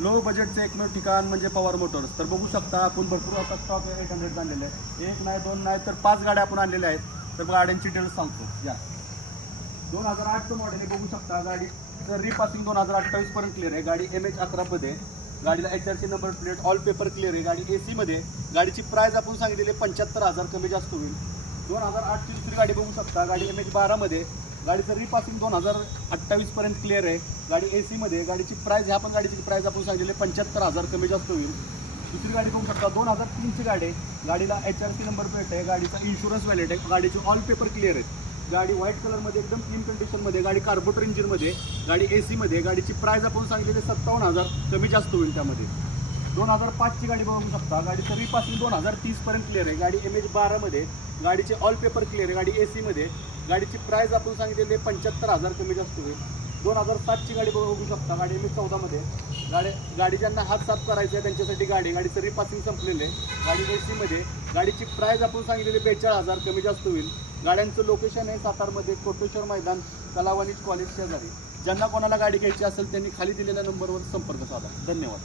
Low बजेटचं एकमेव ठिकाण म्हणजे पवार मोटर्स. तर बघू शकता आपण भरपूर आता स्टॉक 800 आणलेले आहे. एक नाही दोन नाही तर 5 गाड्या आपण आणलेल्या आहेत. तर गाड्यांची डिटेल्स सांगतो. या 2008चं मॉडेल आहे, बघू शकता. गाडी रिपासिंग 2028 पर्यंत क्लिअर आहे. गाडी MH11 मध्ये. गाडीला HRC number plate all paper clear आहे. गाडी AC मध्ये. गाडीची प्राइस आपण सांगितलेली 75,000 कमी जास्त होईल. 2008ची दुसरी गाडी बघू शकता. गाडी MH12 मध्ये. गाडीचं रिपासिंग 2028 पर्यंत क्लिअर आहे. गाडी AC मध्ये. गाडीची प्राइस ह्या पण गाडीची प्राइस आपण सांगितलेली 75,000 कमी जास्त होईल. दुसरी गाडी बघू शकता 2003ची गाडी आहे. गाडीला HRC नंबर प्लेट आहे. गाडीचा इन्शुरन्स व्हॅलिड आहे. गाडीचे ऑल पेपर क्लिअर आहेत. गाडी व्हाईट कलरमध्ये एकदम क्लीन कंडिशनमध्ये. गाडी कार्बोरेटर इंजिनमध्ये. गाडी AC मध्ये. गाडीची प्राइस आपण सांगितलेली 57,000 कमी जास्त होईल त्यामध्ये. 2005ची गाडी बघू शकता. गाडीचं रिपासिंग 2030 पर्यंत क्लिअर आहे. गाडी MH12 मध्ये. गाडीचे ऑल पेपर क्लिअर आहे. गाडी AC मध्ये. गाडीची प्राइस आपण सांगितलेली 75,000 कमी जास्त होईल. 2007ची गाडी बघू शकता. गाडी MH14 मध्ये. गाडी ज्यांना हात साफ करायचं आहे त्यांच्यासाठी गाडीचं रिपासिंग संपलेलं आहे. गाडी AC मध्ये. गाडीची प्राइस आपण सांगितलेली 42,000 कमी जास्त होईल. गाड्यांचं लोकेशन आहे सातारमध्ये, कोटेश्वर मैदान, कलावणी कॉलेज शेजारी. ज्यांना कोणाला गाडी घ्यायची असेल त्यांनी खाली दिलेल्या नंबरवर संपर्क साधा. धन्यवाद.